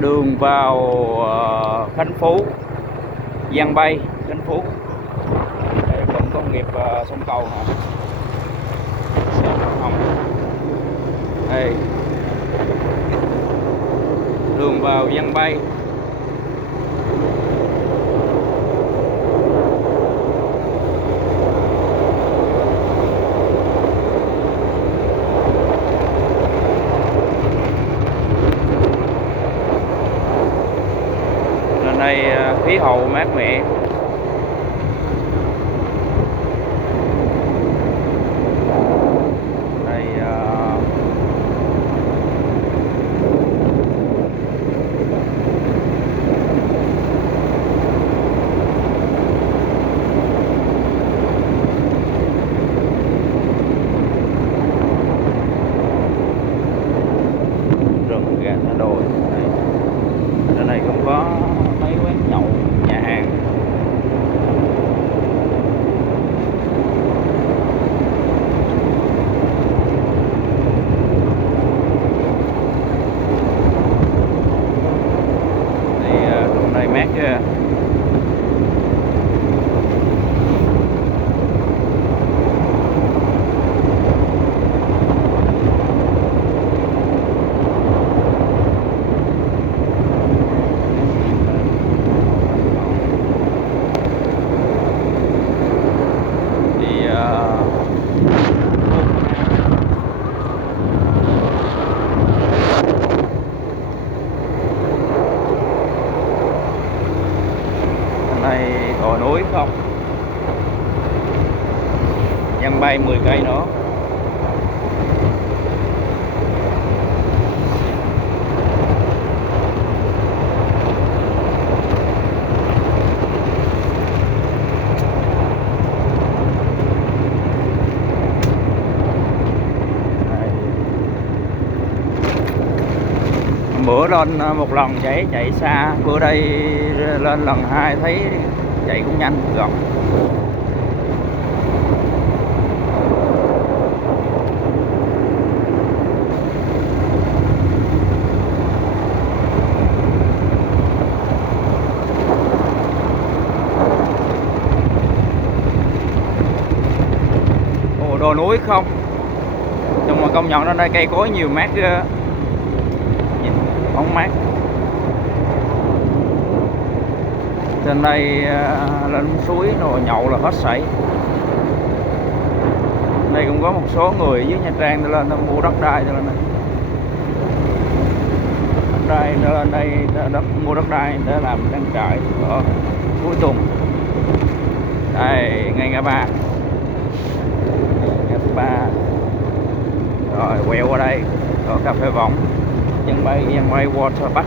Đường vào Khánh Phú, Giang Bay, Khánh Phú. Đây cụm công nghiệp sông Cầu nè. Không. Đây. Đường vào Giang Bay. Lên đây khí hậu mát mẻ. Đây rừng Gà Thả Đồi. Ở đây cũng có mấy quán nhậu, nhà hàng. Hôm nay mát chứ. Này đồi núi không, Giang Bay 10 cây nữa. Bữa lên một lần chạy xa, bữa đây lên lần 2 thấy chạy cũng nhanh gọn. Ồ, đồi núi không, nhưng mà công nhận ở đây cây cối nhiều, mát ghê. Bóng mát. Trên đây lên suối rồi nhậu là hết sảy. Đây cũng có một số người dưới Nha Trang lên mua đất đai cho lên đây. Đất đai lên đây mua đất đai để làm trang trại ở cuối tuần. Đây ngay ngã ba. Ngã ba. Rồi quẹo qua đây có cà phê Võng, Giang Bay Water Park.